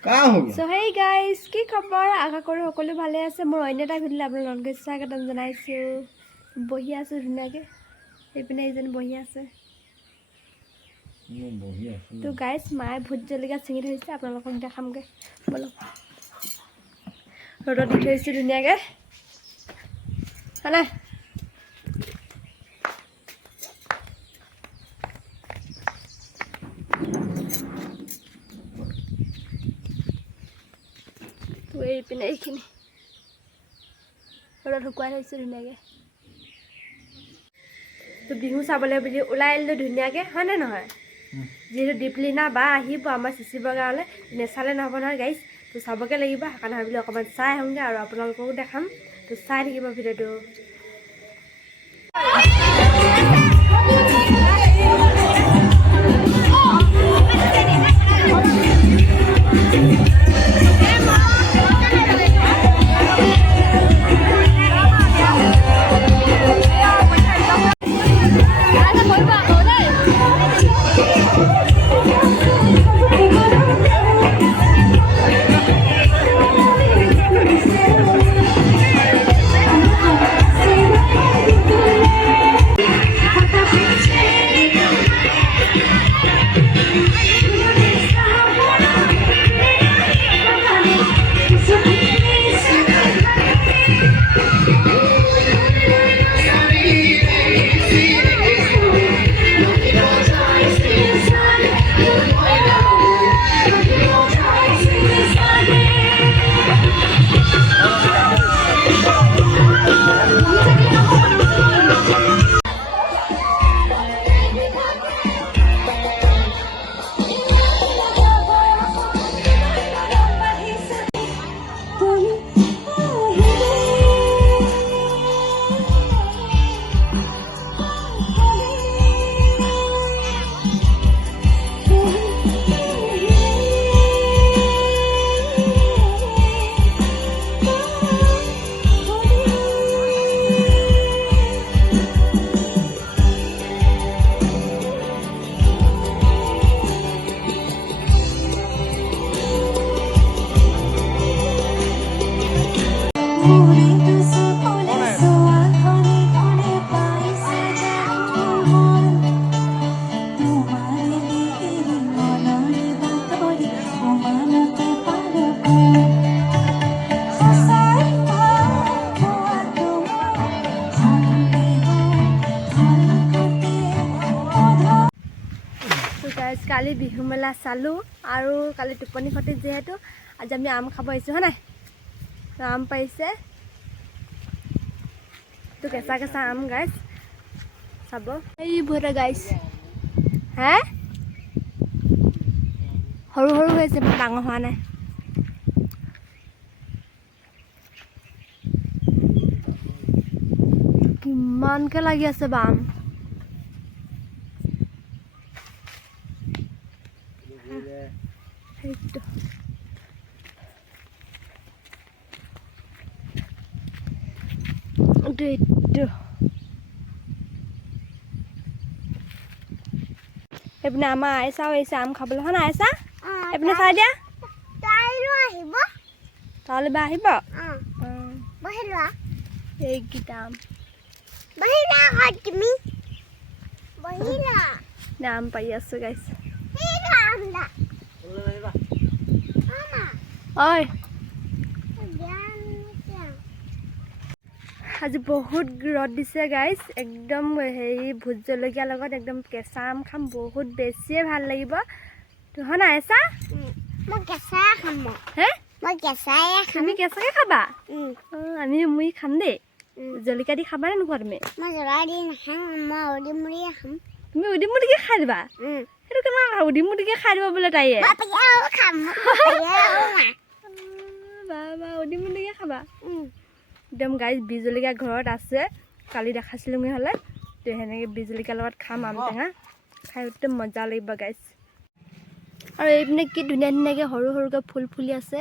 So hey guys, কি খবৰ? আশা কৰো সকলো ভালে আছে। মোৰ অন্য এটা ভিডিঅ' আপোনালোকক স্বাগতম জনাইছো। বহি আছো ধুনীয়াকে। এইপিনে এজন বহি আছে। তো গাইস মায়ে ভোট জলকীয়া চিঙি থৈছে আপোনালোকক দেখামগে। বলো। ৰ'দত দি থৈছে ধুনীয়াকে। হলে তো এইপিনে এইখিনি ৰ'দত শুকুৱাই থৈছে ধুনীয়াকে। তো বিহু চাবলৈ বুলি ওলাই আহিলো ধুনীয়াকে, হয় নে নহয়? যিহেতু দীপলিনা বা আহিব আমাৰ চিচিবৰ গাঁৱলৈ, নেচালে নহ'ব নহয় গাইজ। তো চাবকে লাগিব, সেইকাৰণে ভাবিলো অকণমান চাই আহোঁগৈ আৰু আপোনালোককো দেখাম। তো চাই থাকিব ভিডিঅ'টো। কালি বিহু মেলা চালোঁ আৰু কালি টোপনি ক্ষতি যিহেতু আজি আমি আম খাব আহিছোঁ, হয় নাই? আম পাৰিছে তো কেঁচা কেঁচা আম গাইছ চাব। এইবোৰে গাইছ হে সৰু সৰু হৈ আছে, ডাঙৰ হোৱা নাই। কিমানকে লাগি আছে বা আম। এইটো এইপিনে আমাৰ আইচাও আহিছে আম খাবলৈ, হয় নাই আইচা? এইপিনে চাই দিয়া। তালৈ বা আহিব এইকেইটা আম আম পাৰি আছো গাইছ। ঐ আজি বহুত ৰ'দ দিছে গাইছ, একদম হেৰি ভোট জলকীয়াৰ লগত একদম কেঁচা আম খাম, বহুত বেছিয়ে ভাল লাগিব। হয় নাই আইচা? মই কেঁচা খাম। হে মই কেঁচাই খাম। তুমি কেঁচাকে খাবা? আমি মুড়ি খাম দেই। জলকীয়া দি খাবা নে নোখোৱা তুমি? মই জলকীয়া দি নাখাম, মই উদি মুড়িয়ে খাম। তুমি উদি মুড়িকে খাই দিবা? সেইটো কেনেকুৱা উদি মুড়িকে খাই দিব বোলে তাইয়ে? খাম বা উদি মুড়িকে খাবা? একদম গাইজ বীজ জলকীয়া ঘৰত আছে, কালি দেখাইছিলোঁ হ'লে। তো সেনেকৈ বীজ জলকীয়াৰ লগত খাম আম টেঙা, খাই একদম মজা লাগিব গাইজ। আৰু এইপিনে কি ধুনীয়া ধুনীয়াকৈ সৰু সৰুকৈ ফুল ফুলি আছে,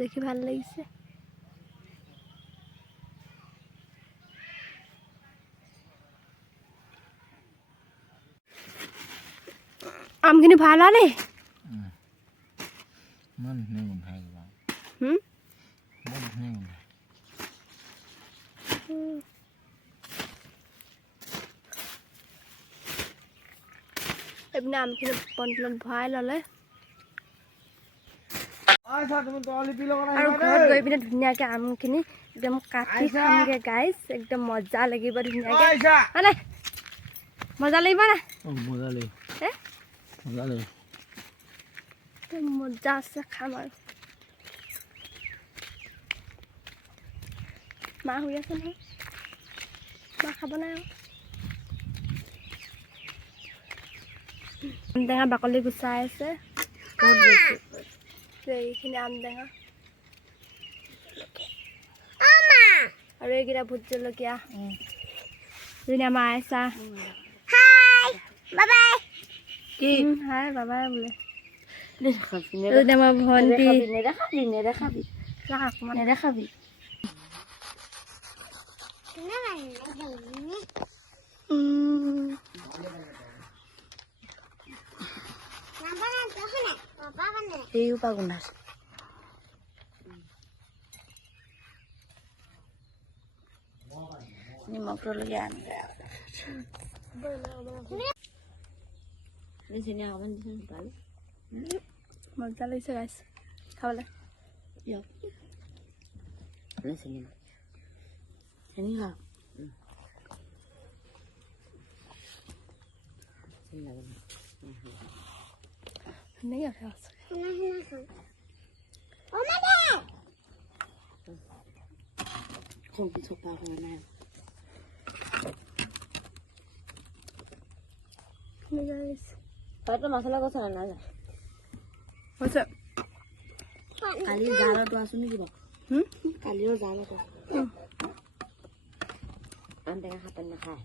দেখি ভাল লাগিছে। আমখিনি ভাল আনে ইমান ধুনীয়া গোন্ধাই কিবা হুম বৰ ধুনীয়া গোন্ধাই এইপিনে আমখিনি বটলত ভৰাই ল'লে আৰু ঘৰত গৈ পিনে ধুনীয়াকৈ আমখিনি একদম কাটি খামগৈ গাইজ একদম মজা লাগিব ধুনীয়াকৈ হয় মজা লাগিব নাই মজা লাগিব মজা লাগিব একদম মজা আছে খাম আৰু মা শুই আছে নহয় মা খাব নাই আৰু আম টেঙা বাকলি গুচাই আছে বহুত বেছি এইখিনি আম টেঙা আৰু এইকেইটা ভোট জলকীয়া যোনে আমাৰ আইচা হাই বাই বাই হাই বাবাই বোলে যোনে আমাৰ ভণ্টি নেদেখাবি এইও পা গোন্ধাইছে নিমখ জলকীয়া আনগে চেনি অকণমান দিছে পালো মজা লাগিছে গাইছ খাবলৈ চেনি চেনি খা ধুনীয়াকৈ আছে চব্জি চপা হোৱা নাই তইতো মছলা কৈছ না নাযায় হৈছে কালিৰ জালতো আছো নেকি বাৰু কালিৰ জালতো আম টেঙা খাব নাখায়